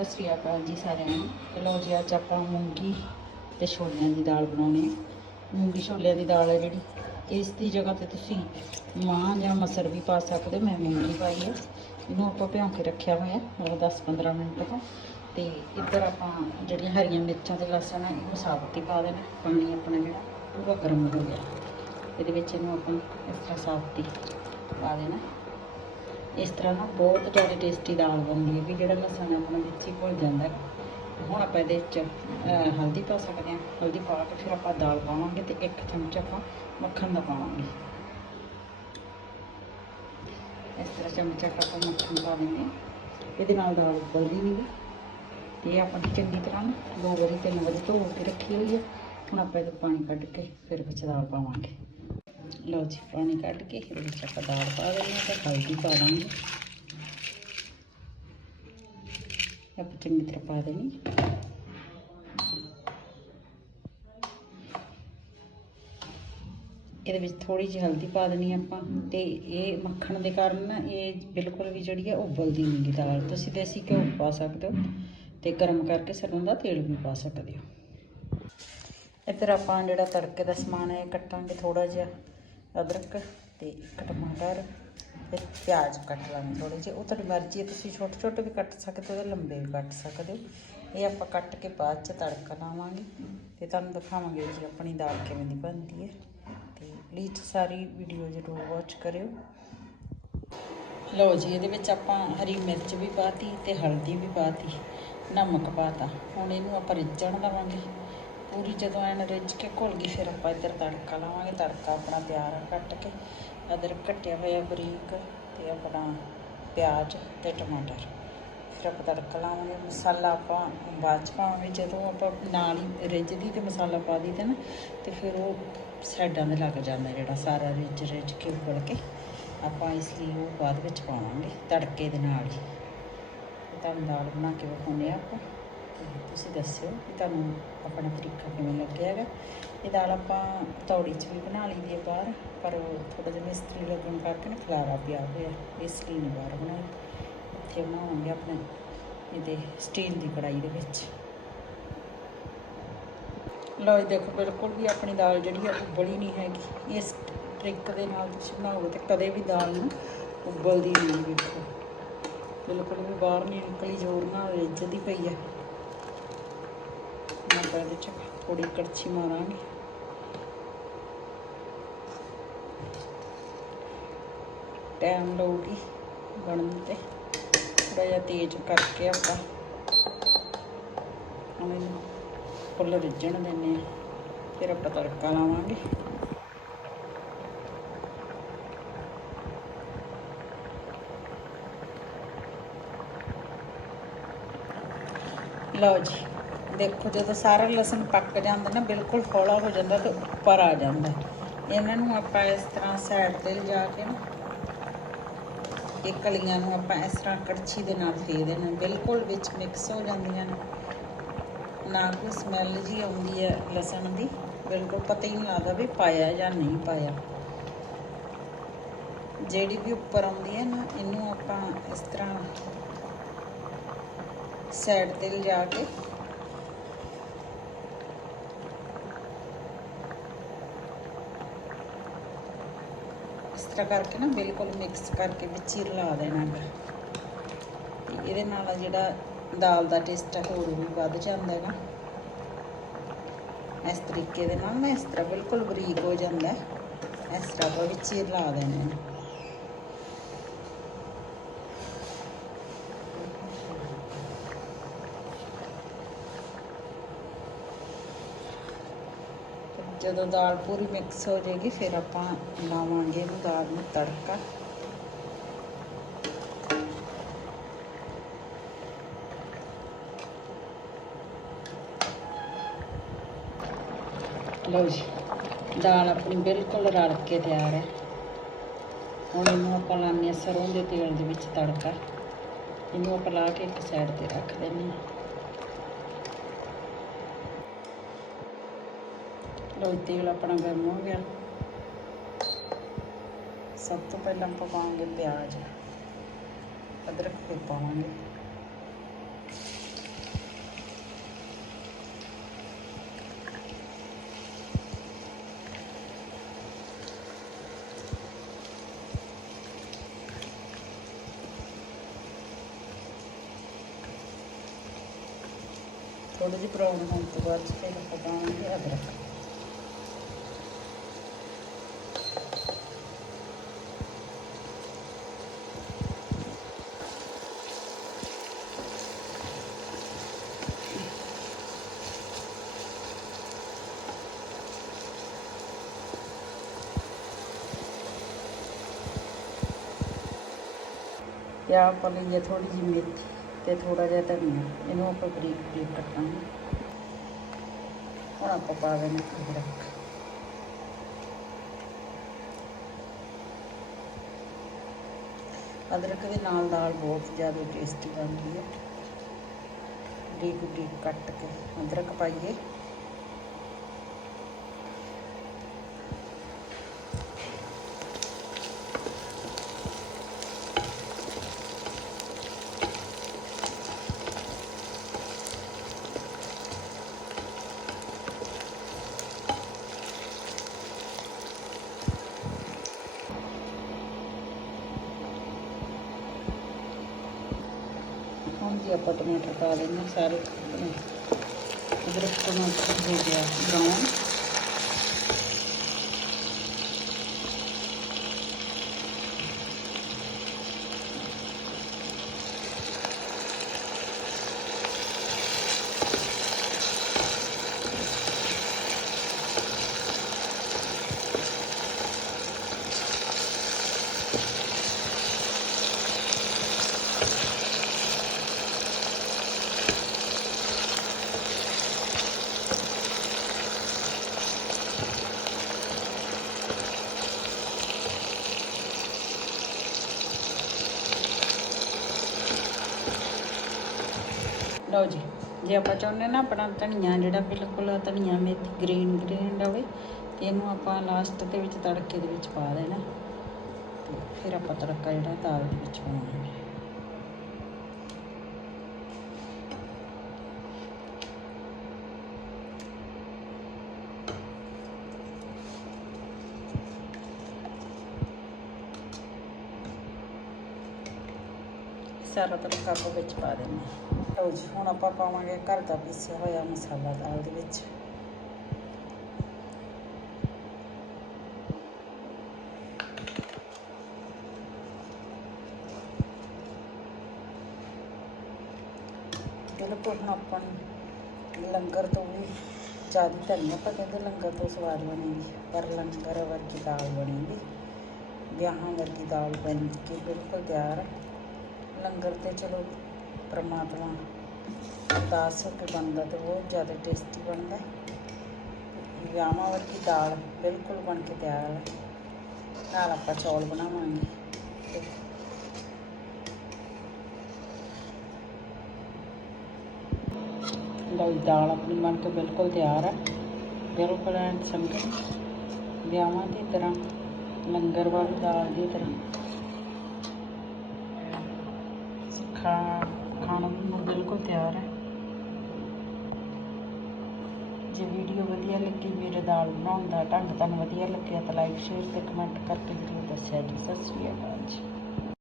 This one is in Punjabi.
ਸਤਿ ਸ੍ਰੀ ਅਕਾਲ ਜੀ ਸਾਰਿਆਂ ਨੂੰ। ਚਲੋ ਜੀ, ਅੱਜ ਆਪਾਂ ਮੂੰਗੀ ਤੇ ਛੋਲਿਆਂ ਦੀ ਦਾਲ ਬਣਾਉਣੀ ਹੈ। ਮੂੰਗੀ ਛੋਲਿਆਂ ਦੀ ਦਾਲ ਹੈ ਜਿਹੜੀ, ਇਸ ਦੀ ਜਗ੍ਹਾ ਤੇ ਤੁਸੀਂ ਮਾਂ ਜਾਂ ਮਸਰ ਵੀ ਪਾ ਸਕਦੇ ਹੋ। ਮੈਂ ਮੂੰਗੀ ਪਾਈ ਹੈ। ਇਹਨੂੰ ਆਪਾਂ ਭਿਉਂ ਕੇ ਰੱਖਿਆ ਹੋਇਆ ਹੈ 10-15 ਮਿੰਟ ਤੋਂ ਤੇ ਇੱਧਰ ਆਪਾਂ ਜਿਹੜੀਆਂ ਹਰੀਆਂ ਮਿਰਚਾਂ ਤੇ ਲਸਣ ਹੈ, ਇਹਨੂੰ ਸਾਬਤ ਹੀ ਪਾ ਦੇਣਾ ਪਾਣੀ ਆਪਣਾ ਜਿਹੜਾ, ਪੂਰਾ ਗਰਮ ਹੋ ਗਿਆ। ਇਹਦੇ ਵਿੱਚ ਇਹਨੂੰ ਆਪਾਂ ਇਸ ਤਰ੍ਹਾਂ ਸਾਬਤ ਹੀ ਪਾ ਦੇਣਾ ਇਸ ਤਰ੍ਹਾਂ ਨਾ ਬਹੁਤ ਜ਼ਿਆਦਾ ਟੇਸਟੀ ਦਾਲ ਬਣਦੀ ਹੈ ਵੀ ਜਿਹੜਾ ਮਸਾਲਾ ਆਪਣਾ ਵਿੱਚ ਹੀ ਭੁੱਲ ਜਾਂਦਾ ਹੁਣ ਆਪਾਂ ਇਹਦੇ ਵਿੱਚ ਹਲਦੀ ਪਾ ਸਕਦੇ ਹਾਂ। ਹਲਦੀ ਪਾ ਕੇ ਫਿਰ ਆਪਾਂ ਦਾਲ ਪਾਵਾਂਗੇ ਤੇ ਇੱਕ ਚਮਚ ਆਪਾਂ ਮੱਖਣ ਦਾ ਪਾਵਾਂਗੇ। ਇਸ ਤਰ੍ਹਾਂ ਚਮਚ ਆਪਾਂ ਮੱਖਣ ਪਾ ਦਿੰਦੇ ਹਾਂ। ਇਹਦੇ ਨਾਲ ਦਾਲ ਉਬਲਦੀ ਨਹੀਂ ਤੇ ਇਹ ਆਪਾਂ ਚੰਗੀ ਤਰ੍ਹਾਂ ਨਾ ਦੋ ਵਾਰੀ, ਤਿੰਨ ਵਾਰੀ ਧੋ ਕੇ ਰੱਖੀ ਹੋਈ ਹੈ। ਹੁਣ ਆਪਾਂ ਇਹਦਾ ਪਾਣੀ ਕੱਢ ਕੇ ਫਿਰ ਵਿੱਚ ਦਾਲ ਪਾਵਾਂਗੇ। ਲਓ ਜੀ, ਪਾਣੀ ਕੱਢ ਕੇ ਇਹਦੇ ਵਿੱਚ ਆਪਾਂ ਦਾਲ ਪਾ ਦਿੰਦੇ ਹਾਂ ਤੇ ਹਲਦੀ ਪਾ ਦਾਂਗੇ। ਆਪਾਂ ਚੰਗੀ ਤਰ੍ਹਾਂ ਪਾ ਦੇਣੀ। ਇਹਦੇ ਵਿੱਚ ਥੋੜੀ ਜਿਹੀ ਹਲਦੀ ਪਾ ਦੇਣੀ ਆਪਾਂ, ਤੇ ਇਹ ਮੱਖਣ ਦੇ ਕਾਰਨ ਨਾ ਇਹ ਬਿਲਕੁਲ ਵੀ ਜਿਹੜੀ ਹੈ ਉਬਲਦੀ ਨਹੀਂ ਦਾਲ। ਤੁਸੀਂ ਦੇਸੀ ਘਿਓ ਪਾ ਸਕਦੇ ਹੋ ਤੇ ਗਰਮ ਕਰਕੇ ਸਰੋਂ ਦਾ ਤੇਲ ਵੀ ਪਾ ਸਕਦੇ ਹੋ। ਇੱਧਰ ਆਪਾਂ ਜਿਹੜਾ ਤੜਕੇ ਦਾ ਸਮਾਨ ਹੈ, ਇਹ ਕੱਟਾਂਗੇ ਥੋੜਾ ਜਿਹਾ। ਅਦਰਕ ਤੇ ਇੱਕ ਟਮਾਟਰ ਤੇ ਪਿਆਜ਼ ਕੱਟ ਲਾਂਗੇ ਥੋੜੇ ਜਿਹੇ। ਉਹ ਤੁਹਾਡੀ ਮਰਜ਼ੀ ਹੈ, ਤੁਸੀਂ ਛੋਟੇ ਛੋਟੇ ਵੀ ਕੱਟ ਸਕਦੇ ਹੋ ਤੇ ਲੰਬੇ ਵੀ ਕੱਟ ਸਕਦੇ ਹੋ। ਇਹ ਆਪਾਂ ਕੱਟ ਕੇ ਬਾਅਦ ਚ ਤੜਕਾ ਲਾਵਾਂਗੇ ਤੇ ਤੁਹਾਨੂੰ ਦਿਖਾਵਾਂਗੇ ਜੀ ਆਪਣੀ ਦਾਲ ਕਿਵੇਂ ਦੀ ਬਣਦੀ ਹੈ। ਤੇ ਪਲੀਜ਼ ਸਾਰੀ ਵੀਡੀਓ ਜ਼ਰੂਰ ਵਾਚ ਕਰਿਓ। ਲਓ ਜੀ, ਇਹਦੇ ਵਿੱਚ ਆਪਾਂ ਹਰੀ ਮਿਰਚ ਵੀ ਪਾਤੀ ਤੇ ਹਲਦੀ ਵੀ ਪਾਤੀ, ਨਮਕ ਪਾਤਾ। ਹੁਣ ਇਹਨੂੰ ਆਪਾਂ ਰਿੱਝਣ ਦੇਵਾਂਗੇ। ਪੂਰੀ ਜਦੋਂ ਐਨ ਰਿੱਝ ਕੇ ਘੁਲ ਗਈ, ਫਿਰ ਆਪਾਂ ਇੱਧਰ ਤੜਕਾ ਲਾਵਾਂਗੇ। ਤੜਕਾ ਆਪਣਾ ਤਿਆਰ ਆ ਕੱਟ ਕੇ। ਅਦਰਕ ਕੱਟਿਆ ਹੋਇਆ ਬਰੀਕ ਤੇ ਆਪਣਾ ਪਿਆਜ਼ ਤੇ ਟਮਾਟਰ। ਫਿਰ ਆਪਾਂ ਤੜਕਾ ਲਾਵਾਂਗੇ। ਮਸਾਲਾ ਆਪਾਂ ਬਾਅਦ ਚ ਪਾਵਾਂਗੇ। ਜਦੋਂ ਆਪਾਂ ਨਾਲ ਹੀ ਰਿੱਝਦੀ ਤੇ ਮਸਾਲਾ ਪਾ ਦਿੱਤਾ ਨਾ, ਤੇ ਫਿਰ ਉਹ ਸਾਈਡਾਂ ਦੇ ਲੱਗ ਜਾਂਦਾ ਜਿਹੜਾ ਸਾਰਾ ਰਿੱਝ ਰਿੱਝ ਕੇ ਉਬਲ ਕੇ। ਆਪਾਂ ਇਸ ਲਈ ਉਹ ਬਾਅਦ ਵਿੱਚ ਪਾਵਾਂਗੇ ਤੜਕੇ ਦੇ ਨਾਲ ਹੀ। ਤੁਹਾਨੂੰ ਦਾਲ ਬਣਾ ਕੇ ਵਿਖਾਉਂਦੇ ਹਾਂ ਆਪਾਂ। ਤੁਸੀਂ ਦੱਸਿਓ ਕਿ ਤੁਹਾਨੂੰ ਆਪਣਾ ਤਰੀਕਾ ਕਿਵੇਂ ਲੱਗਿਆ ਹੈਗਾ ਇਹ ਦਾਲ ਆਪਾਂ ਤੌੜੀ 'ਚ ਵੀ ਬਣਾ ਲਈਦੀ ਹੈ ਬਾਹਰ ਪਰ ਥੋੜਾ ਜਿਹਾ ਮਿਸਤਰੀ ਲੱਗਣ ਕਰਕੇ ਨਾ ਖਲਾਰਾ ਪਿਆ ਹੋਇਆ ਇਸ ਲਈ ਨਹੀਂ ਬਾਹਰ ਬਣਾਈ ਇੱਥੇ ਬਣਾਵਾਂਗੇ ਆਪਣੇ ਇਹਦੇ ਸਟੀਲ ਦੀ ਕੜਾਈ ਦੇ ਵਿੱਚ ਲਓ ਜੀ ਦੇਖੋ ਬਿਲਕੁਲ ਵੀ ਆਪਣੀ ਦਾਲ ਜਿਹੜੀ ਆ ਉਬਲੀ ਨਹੀਂ ਹੈਗੀ ਇਸ ਟ੍ਰਿਕ ਦੇ ਨਾਲ ਤੁਸੀਂ ਬਣਾਓਗੇ ਤੇ ਕਦੇ ਵੀ ਦਾਲ ਨੂੰ ਉਬਲਦੀ ਨਹੀਂ ਵੇਖੋ ਬਿਲਕੁਲ ਵੀ ਬਾਹਰ ਨਹੀਂ ਨਿਕਲੀ ਜ਼ੋਰ ਨਾਲ ਰਿੱਝਦੀ ਪਈ ਹੈ ਮੈਂ ਇਹਦੇ ਚ ਥੋੜੀ ਕੜਛੀ ਮਾਰਾਂਗੇ। ਟਾਈਮ ਲਊਗੀ ਬਣਨ ਤੇ। ਥੋੜਾ ਜਿਹਾ ਤੇਜ਼ ਕਰਕੇ ਆਪਾਂ ਹੁਣ ਫੁੱਲ ਰਿੱਝਣ ਦਿੰਨੇ ਆ ਫਿਰ ਆਪਾਂ ਤੜਕਾ ਲਾਵਾਂਗੇ। ਲਓ ਜੀ। ਦੇਖੋ, ਜਦੋਂ ਸਾਰਾ ਲਸਣ ਪੱਕ ਜਾਂਦਾ ਨਾ, ਬਿਲਕੁਲ ਹੌਲਾ ਹੋ ਜਾਂਦਾ ਤੇ ਉੱਪਰ ਆ ਜਾਂਦਾ। ਇਹਨਾਂ ਨੂੰ ਆਪਾਂ ਇਸ ਤਰ੍ਹਾਂ ਸਾਈਡ ਤੇ ਲਿਜਾ ਕੇ ਨਾ, ਇਹ ਕਲੀਆਂ ਨੂੰ ਆਪਾਂ ਇਸ ਤਰ੍ਹਾਂ ਕੜਛੀ ਦੇ ਨਾਲ ਫੇਰ ਦੇਣਾ। ਬਿਲਕੁਲ ਵਿੱਚ ਮਿਕਸ ਹੋ ਜਾਂਦੀਆਂ ਨੇ। ਨਾ ਕੋਈ ਸਮੈਲ ਜੀ ਆਉਂਦੀ ਹੈ ਲਸਣ ਦੀ। ਬਿਲਕੁਲ ਪਤਾ ਹੀ ਨਹੀਂ ਲੱਗਦਾ ਵੀ ਪਾਇਆ ਜਾਂ ਨਹੀਂ ਪਾਇਆ। ਜਿਹੜੀ ਵੀ ਉੱਪਰ ਆਉਂਦੀ ਹੈ ਨਾ, ਇਹਨੂੰ ਆਪਾਂ ਇਸ ਤਰ੍ਹਾਂ ਸਾਈਡ ਤੇ ਲਿਜਾ ਕੇ ਤਰ੍ਹਾਂ ਕਰਕੇ ਨਾ ਬਿਲਕੁਲ ਮਿਕਸ ਕਰਕੇ ਵਿੱਚ ਹੀ ਰਲਾ ਦੇਣਾ ਗਾ ਤੇ ਇਹਦੇ ਨਾਲ ਜਿਹੜਾ ਦਾਲ ਦਾ ਟੇਸਟ ਹੈ ਹੋਰ ਵੀ ਵੱਧ ਜਾਂਦਾ ਹੈਗਾ ਇਸ ਤਰੀਕੇ ਦੇ ਨਾਲ ਨਾ ਇਸ ਤਰ੍ਹਾਂ ਬਿਲਕੁਲ ਬਰੀਕ ਹੋ ਜਾਂਦਾ ਇਸ ਤਰ੍ਹਾਂ ਆਪਾਂ ਵਿੱਚ ਹੀ ਰਲਾ ਦੇਣਾ ਜਦੋਂ ਦਾਲ ਪੂਰੀ ਮਿਕਸ ਹੋ ਜਾਏਗੀ, ਫਿਰ ਆਪਾਂ ਲਾਵਾਂਗੇ ਇਹਨੂੰ ਦਾਲ ਨੂੰ ਤੜਕਾ। ਲਓ ਜੀ, ਦਾਲ ਆਪਣੀ ਬਿਲਕੁਲ ਰਲ ਕੇ ਤਿਆਰ ਹੈ। ਹੁਣ ਇਹਨੂੰ ਆਪਾਂ ਲਾਉਂਦੇ ਹਾਂ ਸਰੋਂ ਦੇ ਤੇਲ ਦੇ ਵਿੱਚ ਤੜਕਾ। ਇਹਨੂੰ ਆਪਾਂ ਲਾ ਕੇ ਇੱਕ ਸਾਈਡ ਤੇ ਰੱਖ ਦਿੰਦੇ ਹਾਂ। ਲੋ ਤੇਲ ਆਪਣਾ ਗਰਮ ਹੋ ਗਿਆ ਸਭ ਤੋਂ ਪਹਿਲਾਂ ਪਕਾਵਾਂਗੇ ਪਿਆਜ਼ ਅਦਰਕ ਵੀ ਪਾਵਾਂਗੇ ਥੋੜੀ ਜਿਹੀ ਬਰਾਊਨ ਹੋਣ ਤੋਂ ਬਾਅਦ ਫਿਰ ਪਕਾਵਾਂਗੇ ਅਦਰਕ ਤੇ ਆਹ ਆਪਾਂ ਲਈਏ ਥੋੜੀ ਜਿਹੀ ਮੇਥੀ ਤੇ ਥੋੜਾ ਜਿਹਾ ਧਨੀਆ। ਇਹਨੂੰ ਆਪਾਂ ਬਰੀਕ ਬਰੀਕ ਕੱਟਾਂਗੇ ਹੁਣ ਆਪਾਂ ਪਾ ਦੇਣਾ ਅਦਰਕ। ਅਦਰਕ ਦੇ ਨਾਲ ਦਾਲ ਬਹੁਤ ਜ਼ਿਆਦਾ ਟੇਸਟੀ ਬਣਦੀ ਹੈ। ਬਰੀਕ ਬਰੀਕ ਕੱਟ ਕੇ ਅਦਰਕ ਪਾਈਏ। ਹੁਣ ਜੀ ਆਪਾਂ ਟਮਾਟਰ ਪਾ ਦਿੰਦੇ ਹਾਂ ਸਾਰੇ। ਅਦਰਕ ਟਮਾਟਰ ਹੋ ਗਿਆ ਬਰਾਊਨ ਲਓ ਜੀ, ਜੇ ਆਪਾਂ ਚਾਹੁੰਦੇ ਨਾ ਆਪਣਾ ਧਨੀਆ ਜਿਹੜਾ ਬਿਲਕੁਲ ਧਨੀਆ ਮੇਥੀ ਗ੍ਰੀਨ ਗ੍ਰੀਨ ਰਵੇ, ਤੇ ਇਹਨੂੰ ਆਪਾਂ ਲਾਸਟ ਦੇ ਵਿੱਚ ਤੜਕੇ ਦੇ ਵਿੱਚ ਪਾ ਦੇਣਾ। ਫਿਰ ਆਪਾਂ ਤੜਕਾ ਜਿਹੜਾ ਦਾਲ ਦੇ ਵਿੱਚ ਪਾਉਣਾ। ਸਾਰਾ ਤੜਕਾ ਆਪਾਂ ਵਿੱਚ ਪਾ ਦੇਣਾ। ਲਓ ਜੀ ਹੁਣ ਆਪਾਂ ਪਾਵਾਂਗੇ ਘਰ ਦਾ ਪੀਸਿਆ ਹੋਇਆ ਮਸਾਲਾ ਦਾਲ ਦੇ ਵਿੱਚ। ਬਿਲਕੁਲ ਹੁਣ ਆਪਾਂ ਲੰਗਰ ਤੋਂ ਵੀ ਜ਼ਿਆਦਾ ਤਾਂ ਨਹੀਂ, ਆਪਾਂ ਕਹਿੰਦੇ ਲੰਗਰ ਤੋਂ ਸਵਾਦ ਬਣੇਗੀ, ਪਰ ਲੰਗਰ ਵਰਗੀ ਦਾਲ ਬਣੇਗੀ। ਵਿਆਹਾਂ ਵਰਗੀ ਦਾਲ ਬਣ ਕੇ ਬਿਲਕੁਲ ਤਿਆਰ। ਲੰਗਰ ਤੇ ਚਲੋ ਪਰਮਾਤਮਾ ਅਰਦਾਸ ਹੋ ਕੇ ਬਣਦਾ ਤੇ ਬਹੁਤ ਜ਼ਿਆਦਾ ਟੇਸਟੀ ਬਣਦਾ ਹੈ। ਵਰਗੀ ਦਾਲ ਬਿਲਕੁਲ ਬਣ ਕੇ ਤਿਆਰ ਹੈ। ਨਾਲ ਆਪਾਂ ਚੌਲ ਬਣਾਵਾਂਗੇ। ਲਓ ਦਾਲ ਆਪਣੀ ਬਣ ਕੇ ਬਿਲਕੁਲ ਤਿਆਰ ਹੈ। ਬਿਲਕੁਲ ਐਨ ਸੰਗਤ ਵਿਆਹਾਂ ਦੀ ਤਰ੍ਹਾਂ, ਲੰਗਰ ਵਾਲੀ ਦਾਲ ਦੀ ਤਰ੍ਹਾਂ। ਖਾ ਖਾਣਾ ਨੂੰ ਬਿਲਕੁਲ ਤਿਆਰ ਹੈ। ਜੇ ਵੀਡੀਓ ਵਧੀਆ ਲੱਗੀ, ਮੇਰੇ ਦਾਲ ਬਣਾਉਣ ਦਾ ਢੰਗ ਤੁਹਾਨੂੰ ਵਧੀਆ ਲੱਗਿਆ ਤਾਂ ਲਾਈਕ ਸ਼ੇਅਰ ਤੇ ਕਮੈਂਟ ਕਰਕੇ ਜ਼ਰੂਰ ਦੱਸਿਆ ਜੀ। ਸਤਿ ਸ਼੍ਰੀ ਅਕਾਲ ਜੀ।